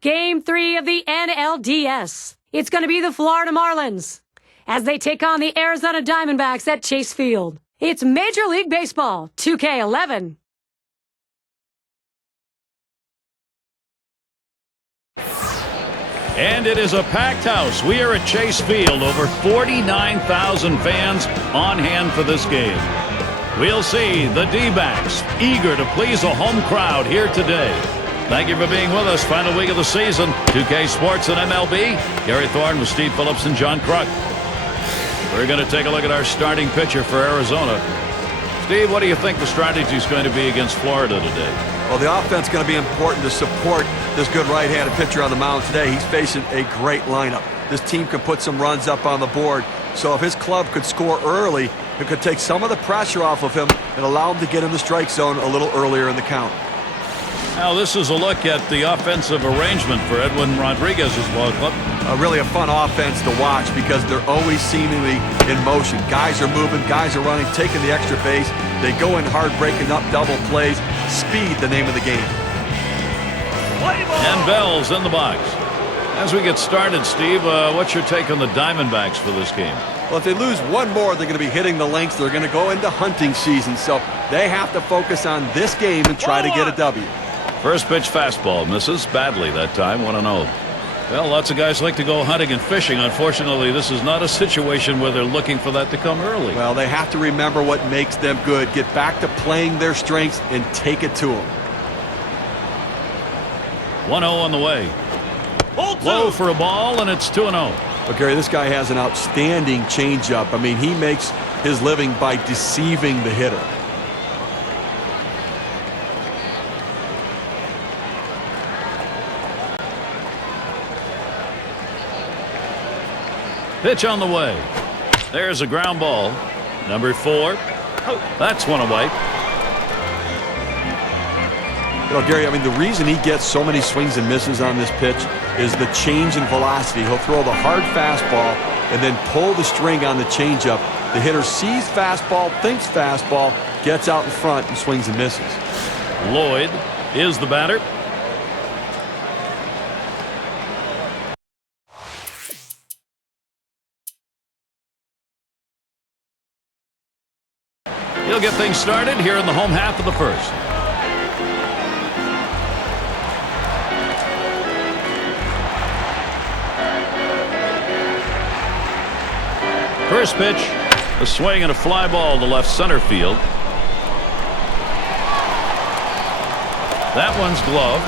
Game 3 of the NLDS. It's going to be the Florida Marlins as they take on the Arizona Diamondbacks at Chase Field. It's Major League Baseball 2K11. And it is a packed house. We are at Chase Field. Over 49,000 fans on hand for this game. We'll see the D-backs eager to please a home crowd here today. Thank you for being with us. Final week of the season. 2K Sports and MLB. Gary Thorne with Steve Phillips and John Kruk. We're going to take a look at our starting pitcher for Arizona. Steve, what do you think the strategy is going to be against Florida today? Well, the offense is going to be important to support this good right-handed pitcher on the mound today. He's facing a great lineup. This team can put some runs up on the board. So if his club could score early, it could take some of the pressure off of him and allow him to get in the strike zone a little earlier in the count. Now, this is a look at the offensive arrangement for Edwin Rodriguez's ball club. Really a fun offense to watch because they're always seemingly in motion. Guys are moving, guys are running, taking the extra base. They go in hard, breaking up double plays. Speed, the name of the game. And Bell's in the box. As we get started, Steve, what's your take on the Diamondbacks for this game? Well, if they lose one more, they're going to be hitting the links. They're going to go into hunting season. So they have to focus on this game and try to get a W. First pitch fastball misses badly that time, 1-0. Well, lots of guys like to go hunting and fishing. Unfortunately, this is not a situation where they're looking for that to come early. Well, they have to remember what makes them good. Get back to playing their strengths and take it to them. 1-0 on the way. Low for a ball, and it's 2-0. Well, Gary, this guy has an outstanding changeup. I mean, he makes his living by deceiving the hitter. Pitch on the way. There's a ground ball. Number 4. That's one away. You know, Gary, I mean, the reason he gets so many swings and misses on this pitch is the change in velocity. He'll throw the hard fastball and then pull the string on the changeup. The hitter sees fastball, thinks fastball, gets out in front and swings and misses. Lloyd is the batter. He'll get things started here in the home half of the first. First pitch, a swing and a fly ball to left center field. That one's gloved.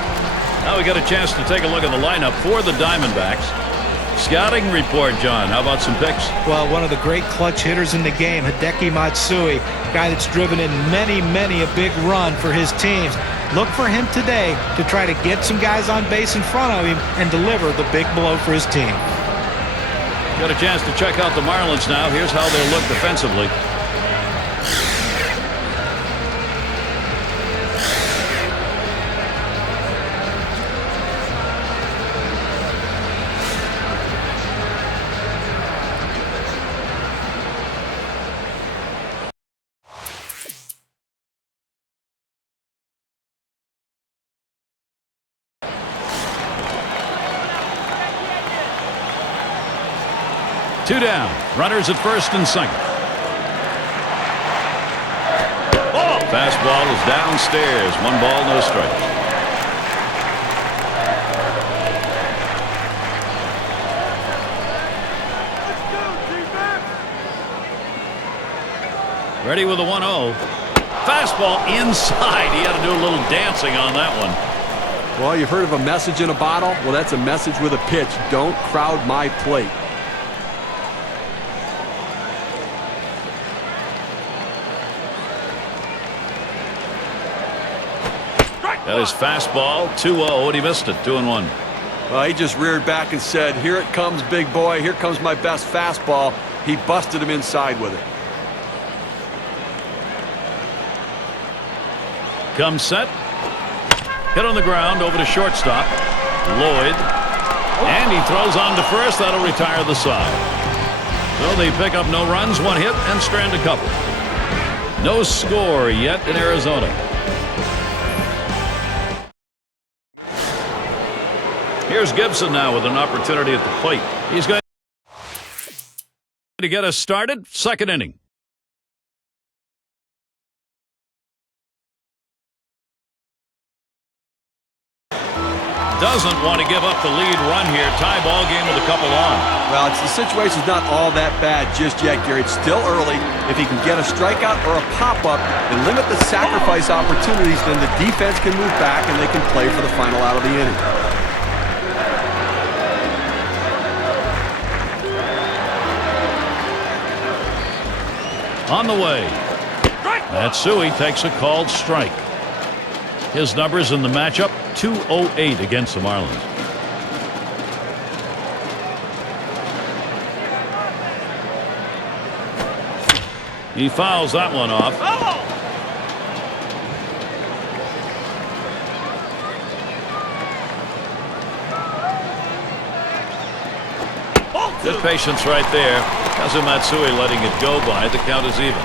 Now we got a chance to take a look at the lineup for the Diamondbacks. Scouting report, John. How about some picks? Well, one of the great clutch hitters in the game, Hideo Matsui, guy that's driven in many a big run for his teams. Look for him today to try to get some guys on base in front of him and deliver the big blow for his team. Got a chance to check out the Marlins now. Here's how they look defensively. Two down. Runners at first and second. Fastball is downstairs. 1 ball, no strikes. Ready with a 1-0. Fastball inside. He had to do a little dancing on that one. Well, you've heard of a message in a bottle? Well, that's a message with a pitch. Don't crowd my plate. That is fastball, 2-0, and he missed it, 2-1. Well, he just reared back and said, here it comes, big boy. Here comes my best fastball. He busted him inside with it. Comes set. Hit on the ground over to shortstop. Lloyd. And he throws on to first. That'll retire the side. So they pick up no runs, 1 hit, and strand a couple. No score yet in Arizona. Here's Gibson now with an opportunity at the plate. He's going to get us started. Second inning. Doesn't want to give up the lead run here. Tie ball game with a couple on. Well, the situation's not all that bad just yet, Gary. It's still early. If he can get a strikeout or a pop-up and limit the sacrifice opportunities, then the defense can move back and they can play for the final out of the inning. On the way. Matsui takes a called strike. His numbers in the matchup, 208 against the Marlins. He fouls that one off. Good patience right there. Kazu Matsui letting it go by. The count is even.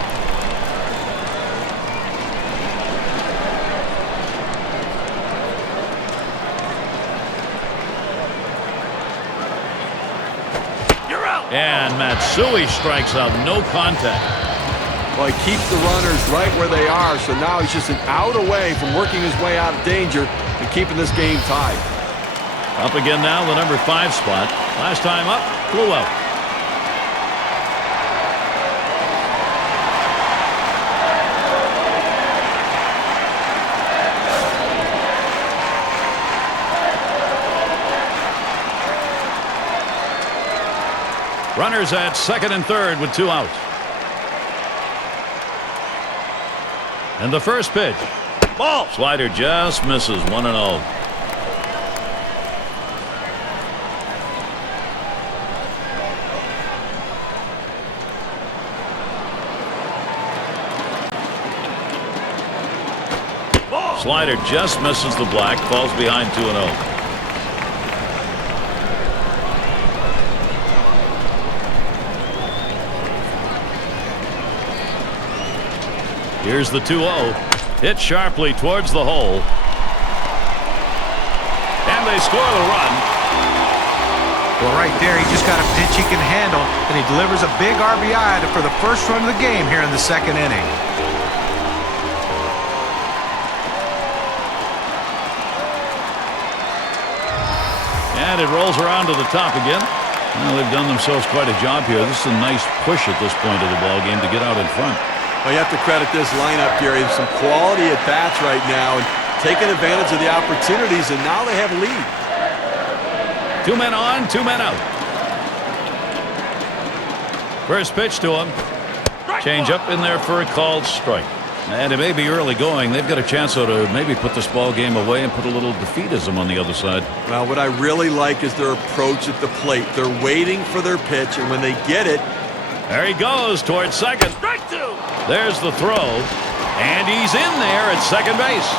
And Matsui strikes out, no contact. Well, he keeps the runners right where they are, so now he's just an out away from working his way out of danger and keeping this game tied. Up again now, the number 5 spot. Last time up, flew out. Runners at second and third with 2 outs. And the first pitch. Ball. Slider just misses 1-0. Slider just misses the black, falls behind 2-0. Here's the 2-0. Hit sharply towards the hole. And they score the run. Well, right there, he just got a pitch he can handle, and he delivers a big RBI for the first run of the game here in the second inning. And it rolls around to the top again. Well, they've done themselves quite a job here. This is a nice push at this point of the ballgame to get out in front. Well, you have to credit this lineup, Gary. Some quality at-bats right now and taking advantage of the opportunities, and now they have a lead. 2 men on, 2 men out. First pitch to him. Change up in there for a called strike. And it may be early going. They've got a chance to maybe put this ball game away and put a little defeatism on the other side. Well, what I really like is their approach at the plate. They're waiting for their pitch, and when they get it... There he goes towards second. Strike 2. There's the throw. And he's in there at second base.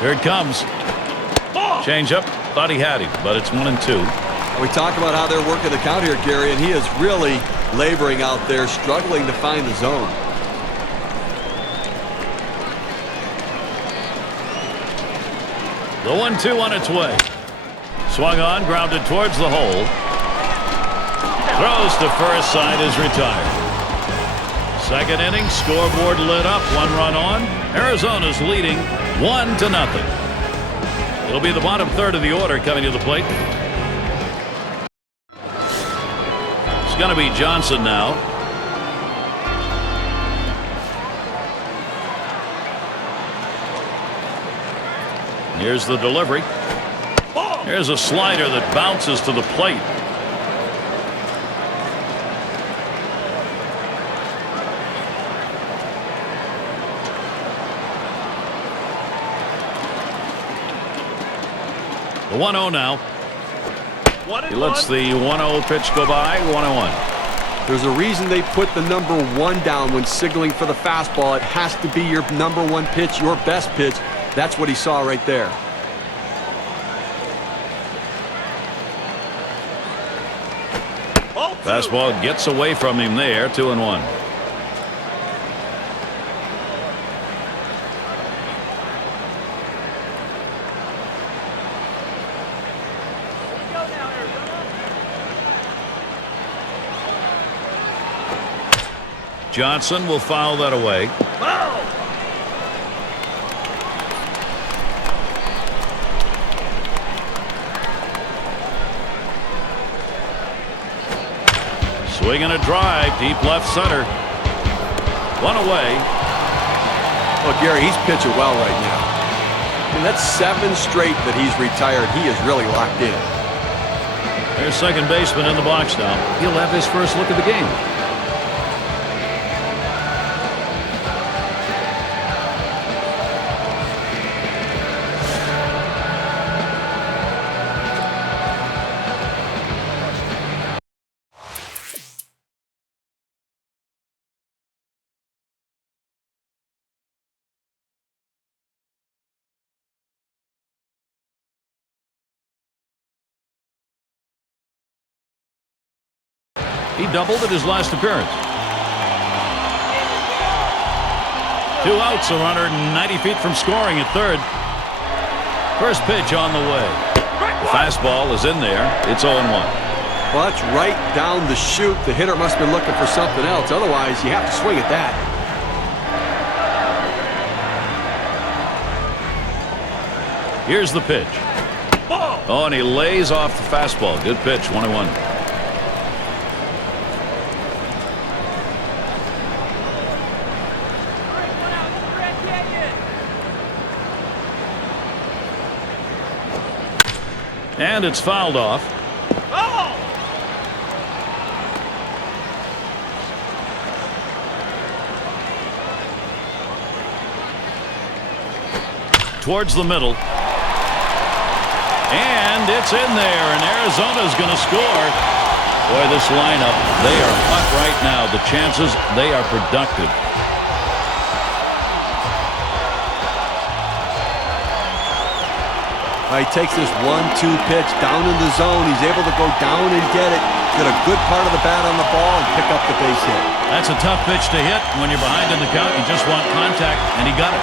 Here it comes. Change up. Thought he had him, but it's 1-2. We talk about how they're working the count here, Gary, and he is really laboring out there, struggling to find the zone. The 1-2 on its way. Swung on, grounded towards the hole. Throws to first, side is retired. Second inning, scoreboard lit up, 1 run on. Arizona's leading 1-0. It'll be the bottom third of the order coming to the plate. It's going to be Johnson now. Here's the delivery. Here's a slider that bounces to the plate. The 1-0 now. He lets the 1-0 pitch go by. 1-1. There's a reason they put the number 1 down when signaling for the fastball. It has to be your number 1 pitch, your best pitch. That's what he saw right there. Fastball gets away from him there. 2-1. Johnson will foul that away. Swing and a drive, deep left center. 1 away. Well, Gary, he's pitching well right now. I mean, that's 7 straight that he's retired. He is really locked in. There's second baseman in the box now. He'll have his first look at the game. He doubled at his last appearance. 2 outs, a runner 90 feet from scoring at third. First pitch on the way. The fastball is in there. It's 0-1. Well, that's right down the chute. The hitter must have been looking for something else. Otherwise, you have to swing at that. Here's the pitch. Oh, and he lays off the fastball. Good pitch. 1-1. And it's fouled off. Towards the middle. And it's in there, and Arizona's going to score. Boy, this lineup, they are hot right now. The chances, they are productive. He takes this 1-2 pitch down in the zone. He's able to go down and get it. Get a good part of the bat on the ball and pick up the base hit. That's a tough pitch to hit. When you're behind in the count, you just want contact, and he got it.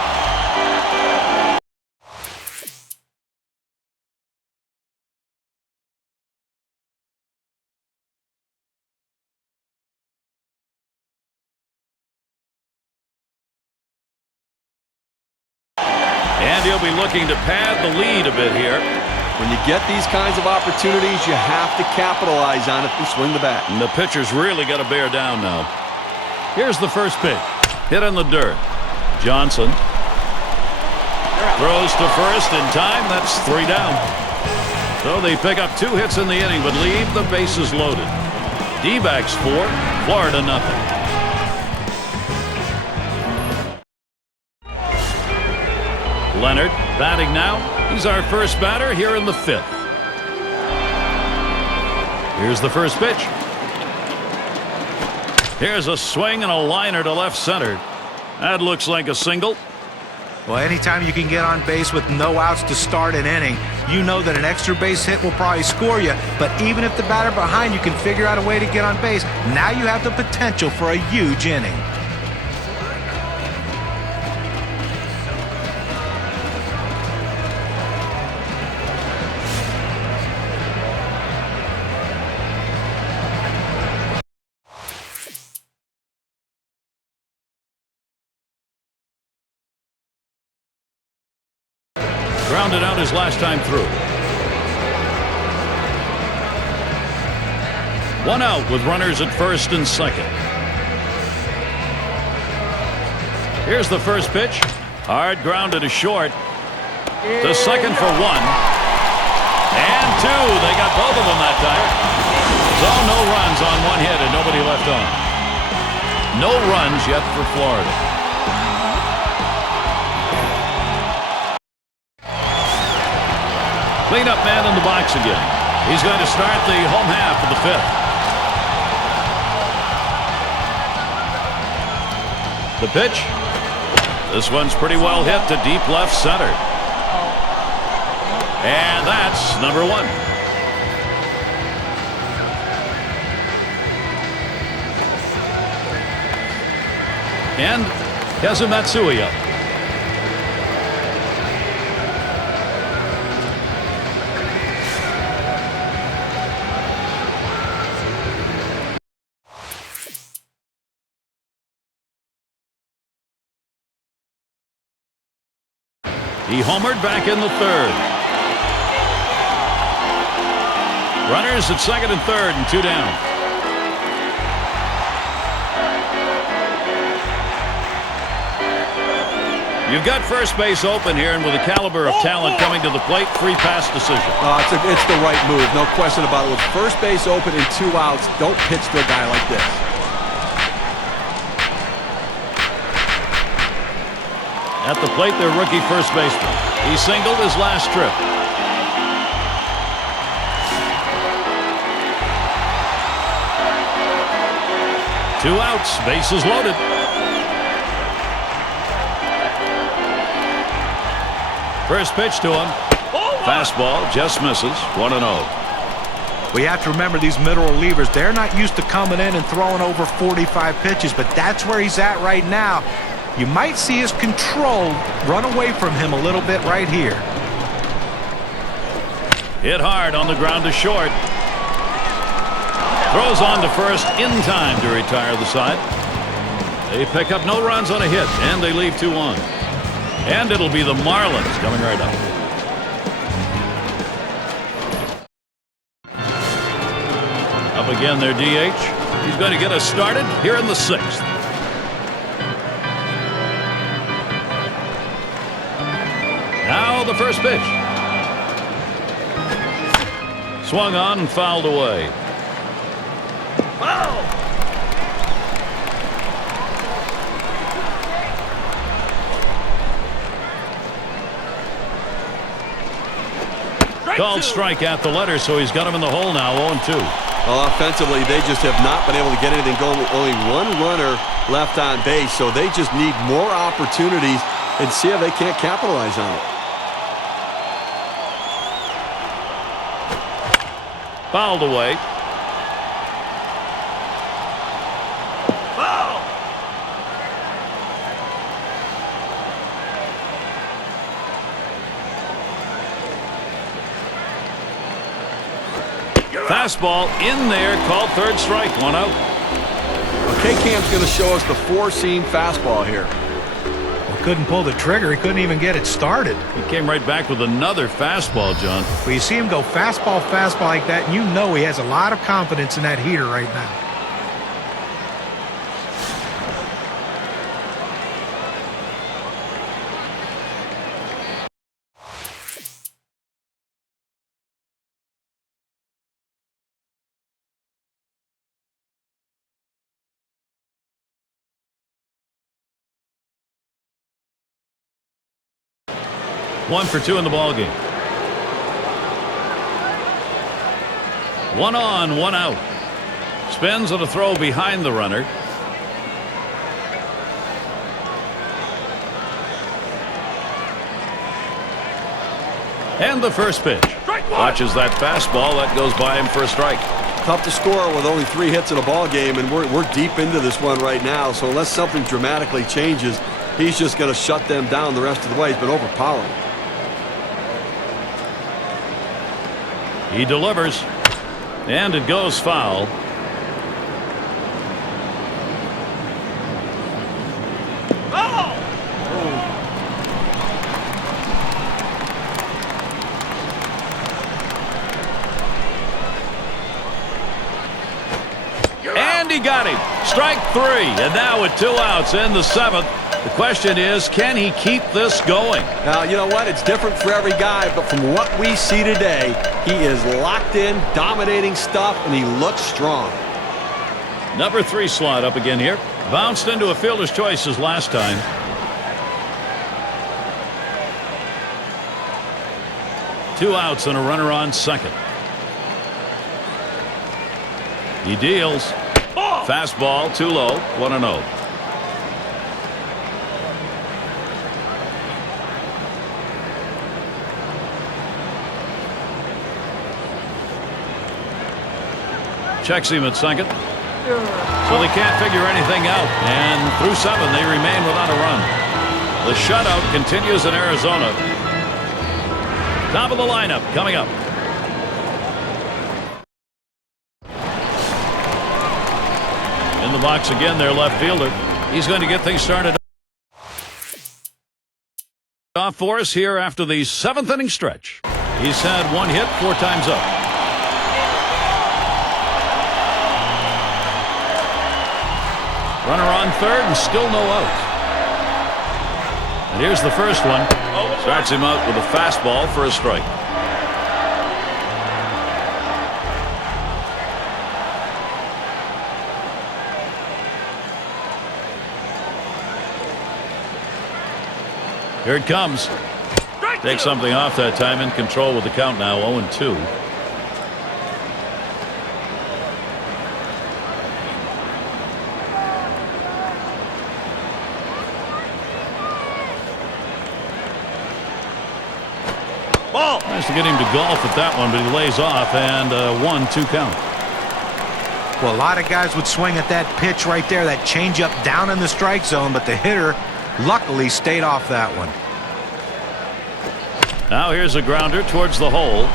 And he'll be looking to pad the lead a bit here. When you get these kinds of opportunities, you have to capitalize on it and swing the bat. And the pitcher's really got to bear down now. Here's the first pitch. Hit in the dirt. Johnson throws to first in time. That's 3 down. So they pick up 2 hits in the inning, but leave the bases loaded. D-backs 4, Florida nothing. Leonard batting now. He's our first batter here in the 5th. Here's the first pitch. Here's a swing and a liner to left center. That looks like a single. Well, anytime you can get on base with no outs to start an inning, you know that an extra base hit will probably score you. But even if the batter behind you can figure out a way to get on base, now you have the potential for a huge inning. Grounded out his last time through. 1 out with runners at first and second. Here's the first pitch. Hard grounded to short. To second for 1. And 2. They got both of them that time. So no runs on 1 hit and nobody left on. No runs yet for Florida. Cleanup man in the box again. He's going to start the home half of the fifth. The pitch. This one's pretty well hit to deep left center. And that's number one. And Kazumatsui up. He homered back in the third. Runners at second and third and 2 down. You've got first base open here, and with the caliber of talent coming to the plate, 3-pass decision. It's the right move, no question about it. With first base open and 2 outs, don't pitch to a guy like this. At the plate, their rookie first baseman. He singled his last trip. Two outs, bases loaded. First pitch to him. Fastball just misses. 1-0. We have to remember these middle relievers, they're not used to coming in and throwing over 45 pitches, but that's where he's at right now. You might see his control run away from him a little bit right here. Hit hard on the ground to short. Throws on to first in time to retire the side. They pick up no runs on a hit, and they leave 2 on. And it'll be the Marlins coming right up. Up again their DH. He's going to get us started here in the 6th. Now the first pitch. Swung on and fouled away. Called strike at the letter, so he's got him in the hole now, 0-2. Well, offensively, they just have not been able to get anything going. Only one runner left on base, so they just need more opportunities and see if they can't capitalize on it. Fouled away. Fastball in there, called third strike, 1 out. K-Cam's going to show us the 4-seam fastball here. Well, couldn't pull the trigger. He couldn't even get it started. He came right back with another fastball, John. Well, you see him go fastball like that, and you know he has a lot of confidence in that heater right now. One for 2 in the ball game. 1 on, 1 out. Spins on a throw behind the runner. And the first pitch. Watches that fastball. That goes by him for a strike. Tough to score with only 3 hits in a ball game, and we're deep into this one right now. So unless something dramatically changes, he's just going to shut them down the rest of the way. He's been overpowering. He delivers, and it goes foul. And he got him. Strike 3, and now with 2 outs in the 7th. The question is, can he keep this going? Now, you know what? It's different for every guy, but from what we see today, he is locked in, dominating stuff, and he looks strong. Number 3 slot up again here. Bounced into a fielder's choices last time. 2 outs and a runner on second. He deals. Fastball too low. 1-0. Checks him at second. So they can't figure anything out. And through 7, they remain without a run. The shutout continues in Arizona. Top of the lineup coming up. In the box again, their left fielder. He's going to get things started off for us here after the 7th inning stretch. He's had 1 hit 4 times up. Runner on third and still no outs. And here's the first one. Starts him out with a fastball for a strike. Here it comes. Takes something off that time. In control with the count now. 0-2. Nice to get him to golf at that one, but he lays off, and 1-2 count. Well, a lot of guys would swing at that pitch right there, that changeup down in the strike zone, but the hitter luckily stayed off that one. Now here's a grounder towards the hole.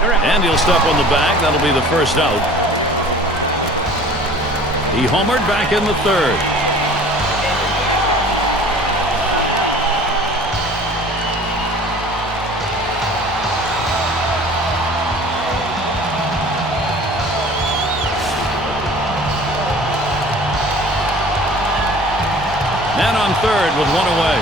And he'll step on the bag. That'll be the first out. He homered back in the 3rd. Man on third with 1 away.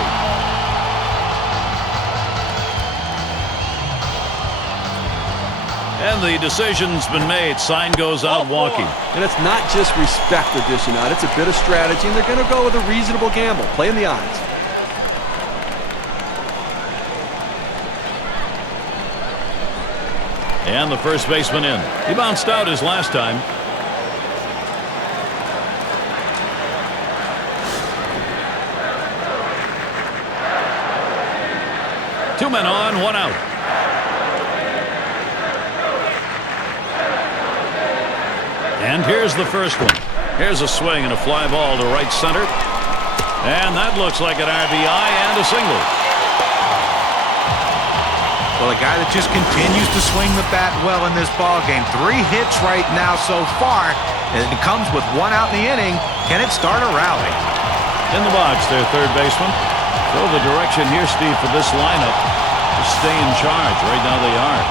And the decision's been made. Sign goes out walking. And it's not just respect they're dishing out. It's a bit of strategy, and they're going to go with a reasonable gamble, playing the odds. And the first baseman in. He bounced out his last time. Two men on, 1 out. And here's the first one. Here's a swing and a fly ball to right center. And that looks like an RBI and a single. Well, a guy that just continues to swing the bat well in this ball game. 3 hits right now so far. And it comes with 1 out in the inning. Can it start a rally? In the box, their third baseman. So the direction here, Steve, for this lineup to stay in charge. Right now they are.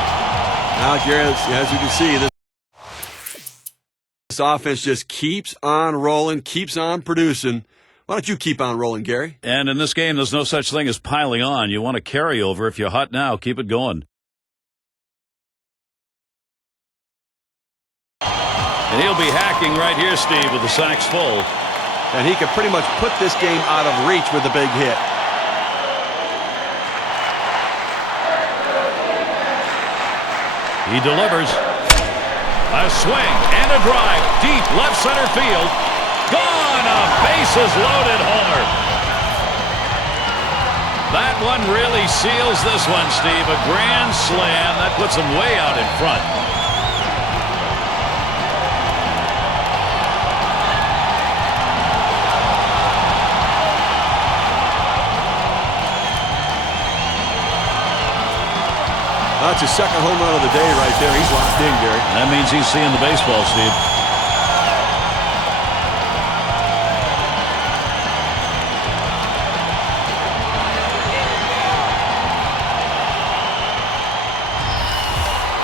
Now, Gary, as you can see, this offense just keeps on rolling, keeps on producing. Why don't you keep on rolling, Gary? And in this game, there's no such thing as piling on. You want to carry over. If you're hot now, keep it going. And he'll be hacking right here, Steve, with the sacks full. And he could pretty much put this game out of reach with a big hit. He delivers. A swing and a drive deep left center field. Gone! A bases loaded homer. That one really seals this one, Steve. A grand slam. That puts him way out in front. That's his second home run of the day right there. He's locked in, Gary. That means he's seeing the baseball, Steve.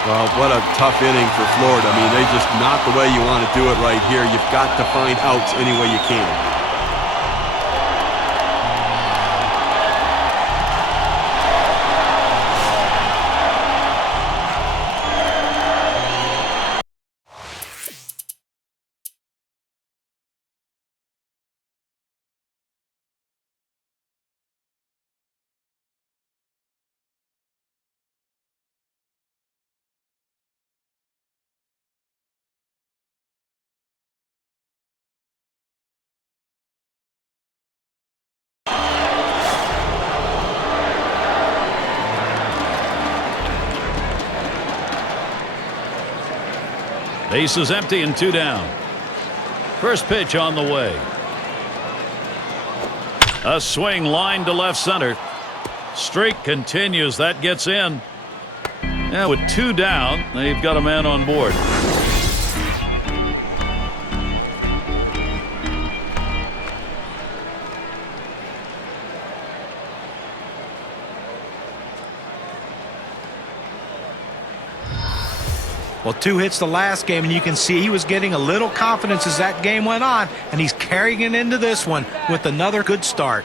Well, what a tough inning for Florida. I mean, they just not the way you want to do it right here. You've got to find outs any way you can. Base is empty and 2 down. First pitch on the way. A swing line to left center. Streak continues. That gets in. Yeah, with 2 down, they've got a man on board. Well, 2 hits the last game, and you can see he was getting a little confidence as that game went on, and he's carrying it into this one with another good start.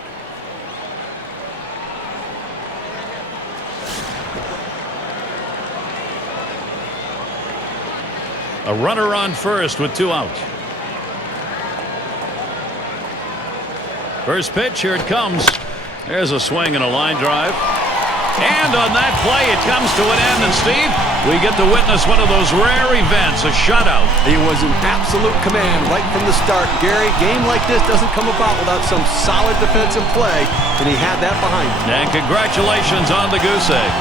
A runner on first with 2 outs. First pitch, here it comes. There's a swing and a line drive. And on that play, it comes to an end. And Steve, we get to witness one of those rare events, a shutout. He was in absolute command right from the start. Gary, game like this doesn't come about without some solid defensive play, and he had that behind him. And congratulations on the goose egg.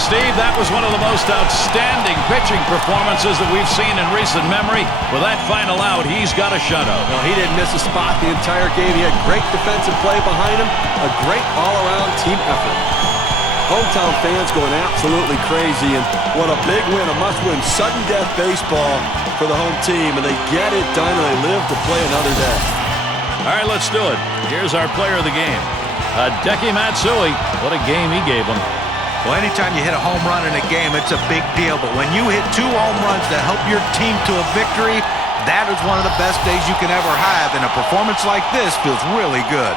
Steve, that was one of the most outstanding pitching performances that we've seen in recent memory. With that final out, he's got a shutout. No, he didn't miss a spot the entire game. He had great defensive play behind him, a great all-around team effort. Hometown fans going absolutely crazy, and what a big win, a must-win, sudden death baseball for the home team, and they get it done, and they live to play another day. All right, let's do it. Here's our player of the game, Hideo Matsui. What a game he gave them. Well, anytime you hit a home run in a game, it's a big deal, but when you hit 2 home runs to help your team to a victory, that is one of the best days you can ever have, and a performance like this feels really good.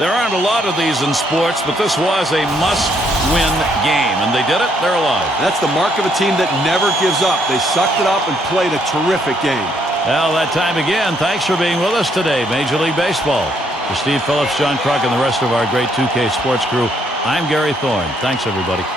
There aren't a lot of these in sports, but this was a must-win game, and they did it. They're alive. That's the mark of a team that never gives up. They sucked it up and played a terrific game. Well, that time again. Thanks for being with us today, Major League Baseball. For Steve Phillips, John Kruk, and the rest of our great 2K Sports crew, I'm Gary Thorne. Thanks, everybody.